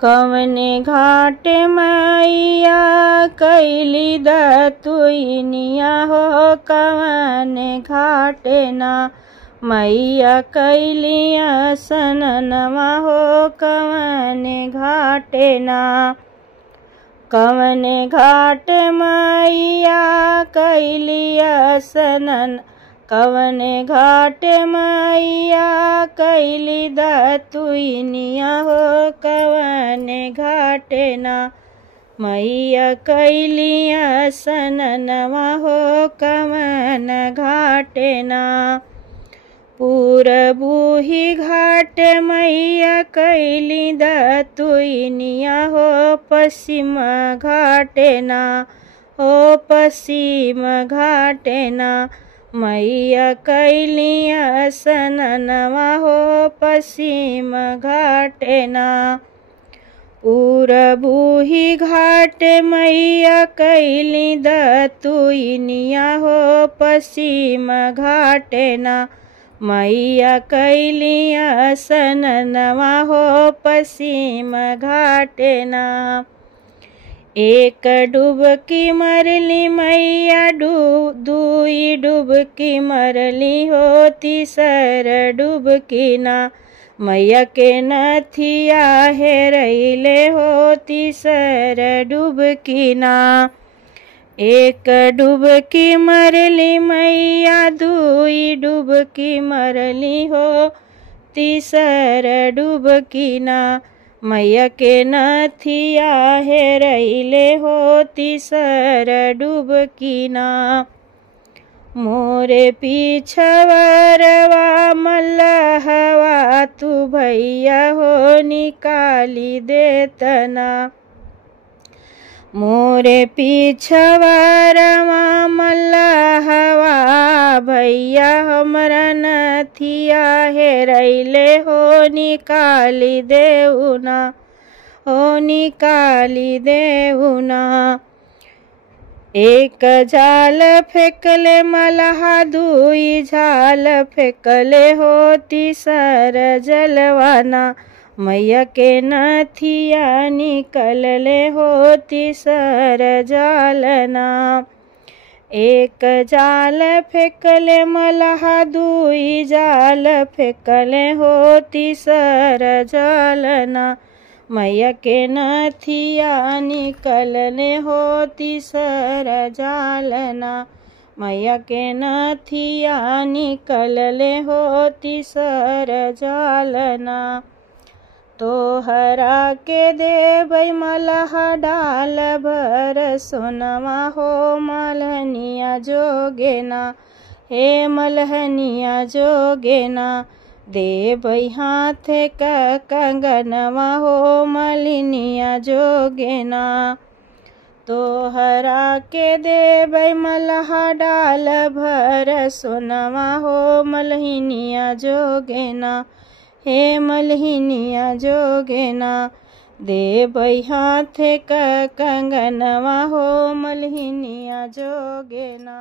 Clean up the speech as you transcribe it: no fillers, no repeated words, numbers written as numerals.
कवने घाट मैया कैली दतुइनिया हो, कवने घाट ना मैया कैली असननवा हो, कवने घाट ना। कवने घाट मैया कैली असनन, कवने घाट मैया कैली दतुइनिया हो, कवने घाट ना मैया कैली असननवा हो, कवन घाट ना। पूरबूही घाट मैया कैली दतुइनिया हो, पश्चिम घाट ना हो, पश्चिम घाट ना मैया कैली असननवा हो, पश्चिम घाट ना। पूरबूही घाट मैया कैली दतुइनिया हो, पश्चिम घाट ना मैया कैली असननवा हो, पश्चिम घाट ना। एक डुबकी मरली मैया दुई डुबकी मरली हो, तीसर डुबकी ना मैया के नथिया हेरैले हो, तीसर डुबकी ना। एक डुबकी मरली मैया दुई डुबकी मरली हो, तीसर डुबकी ना मैया के नथिया हेरैले हो, तीसर डुबकी ना। मोरे पीछवरवा मल्लहवा तू भैया हो, निकाली देतना। मोरे पीछवरवा मल्लहवा भैया हमरा नथिया हेरैले हो, निकाली देउना हो, निकाली देउना। एक झाल फेंकले मल्लाह दुई झाल फेंकले हो, तीसर जलवाना मैया के नथिया निकलले हो, तीसर जालना। एक जाल फेंकले मल्लाह दुई जाल फेंकले हो, तीसर जालना मैया के नथिया निकलले हो, तीसर जालना मैया के नथिया निकलले हो, तीसर जालना। तोहरा के देबै मल्लाह डाल भर सोनवा हो, मल्हनिया जोगेना हे मल्हनिया जोगेना। देबै हाथ का कंगनवा हो, मलिनिया जोगेना। तोहरा के देबै मल्लाह डाल भर सोनवा हो, मल्हनिया जोगेना हे मल्हनिया जोगेना। देबै हाथ का कंगनवा हो, मल्हनिया जोगेना।